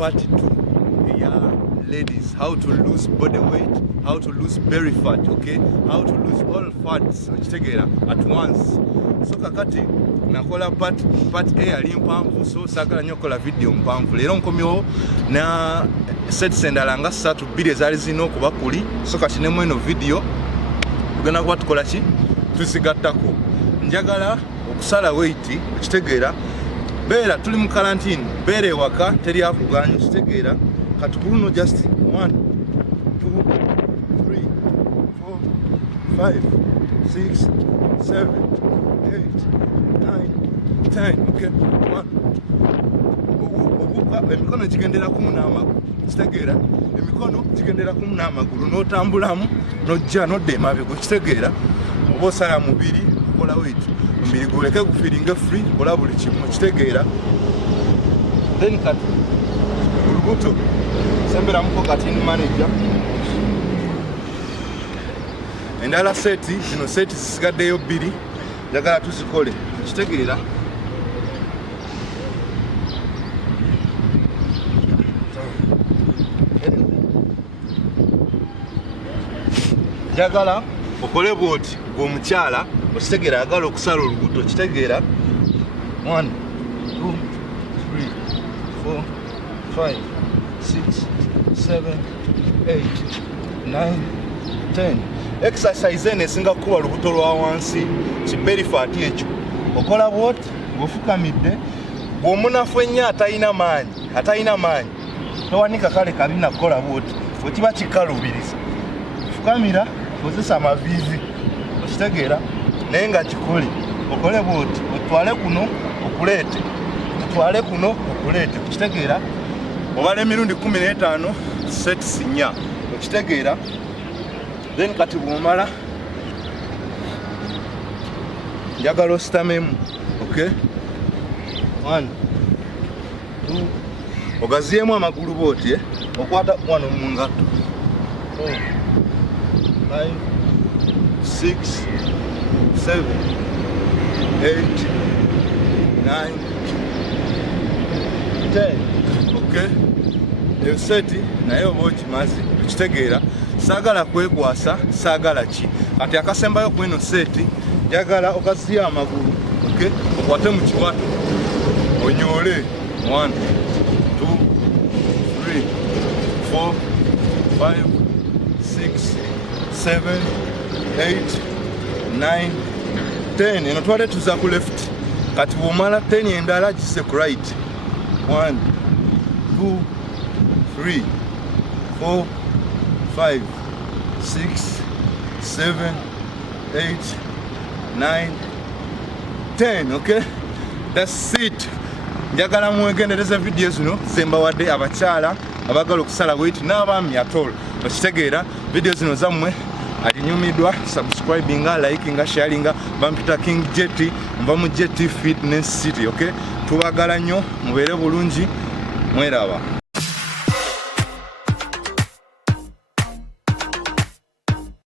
part 2 yeah ladies, how to lose body weight, how to lose belly fat, okay, how to lose all fats okitegera at once. So kakati nakola part A yali mpanvu, so sagala nnyo kola video mpanvu. Leero nkomyewo na sets endala nga 3 ezaali zino okuba kuli, so kati nemu eno video tugenda kuba tukola ki tusigattako. Njagala okusala weight okitegeera, beera tuli mu quarantine, beera ewaka teri akuganya okitegeera. Kati kuno just 1 2 3 4 5 6 7 8 9 10 okay 1 emikono kigendera kumu n'amagulu kitegeera, emikono kigendera kumu n'amagulu n'otambulamu n'ojja n'odda emabega kitegeera. Oba osala mubiri okola weight omubiri guleke gufiringe free, kola buli kimu kitegeera. Then kati olubuto sembera muko kati ni manager endala seti zino seti zisigaddeyo 2 njagala tuzikole kitegeera. Njagala okole bwoti gwomukyala okitegeera ayagala okusala olubuto kitegeera. 1 2 3 4 5 6 7 8 9 10. Exercise ene singa kuba lubuto lwa wansi ki belly fat ekyo okola bwoti bwofukamidde, bwomunafu ennyo atayina maanyi towanika kale kabina kukola bwoti bwekiba kikalubiriza fukamira kozesa amaviivi okitegeera, naye nga kikole okole bwoti otwale kuno okuleete okitegeera. Obala emirundi 15 sets 4 okitegeera. Then kati bwomala njagala ositamemu okay 1 2 ogaziemu amagulu booti okwata wano mu ngatto 4 5 6 7 8 9 10 okay. Eyo seti naye oba okimaze okitegeera. Saagala kwekwasa, saagala ki. Kati akasembayo ku eno seti njagala okaziya amagulu okay, okwate mu kiwato onyoole 1 2 3 4 5 6 7 8 9 10. Eno twale tuza ku left. Kati bwomala 10 endala gise ku right 1 2 3 4 5 6 7 8 9 10 okay, that's it. Njagala mwegendereze video zino zembawadde abakyala abagala okusala weight n'abaami atol okitegeera. Video zino zammwe alinyumiddwa subscribinga, likinga, sharinga. Bampita King Jet, nva mu Jet Fitness City okay. Tubagala nnyo, mubeere bulungi, mweraba.